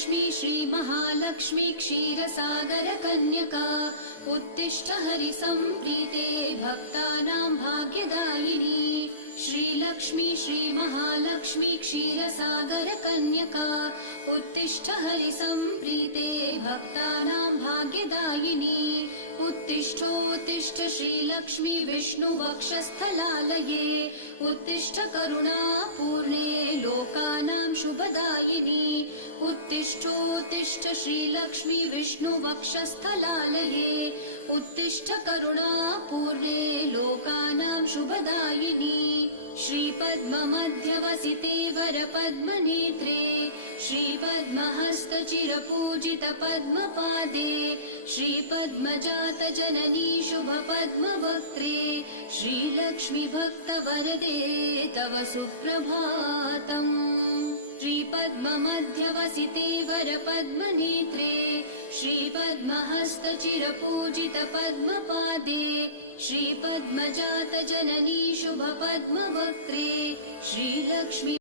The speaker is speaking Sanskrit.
श्रीलक्ष्मी श्रीमहालक्ष्मी क्षीरसागरकन्यका उत्तिष्ठ हरिसम्प्रीते भक्तानां भाग्यदायिनी। श्रीलक्ष्मी श्रीमहालक्ष्मी क्षीरसागरकन्यका उत्तिष्ठ हरिसम्प्रीते भक्तानां भाग्यदायिनी। उत्तिष्ठोत्तिष्ठ श्रीलक्ष्मी विष्णुवक्षस्थलालये उत्तिष्ठ करुणापूर्णे लोकानां शुभदायिनी। उत्तिष्ठोत्तिष्ठ श्रीलक्ष्मी विष्णुवक्षस्थलालये उत्तिष्ठ करुणापूर्णे लोकानां शुभदायिनी। श्रीपद्ममध्यवसिते वरपद्मनेत्रे श्रीपद्महस्तचिरपूजितपद्मपादे श्रीपद्मजातजननी शुभपद्मवक्त्रे श्रीलक्ष्मी भक्तवरदे तव सुप्रभातम्। श्रीपद्ममध्यवसिते वरपद्मनेत्रे श्रीपद्महस्तचिरपूजितपद्मपादे श्रीपद्मजातजननी शुभपद्मवक्त्रे श्रीलक्ष्मी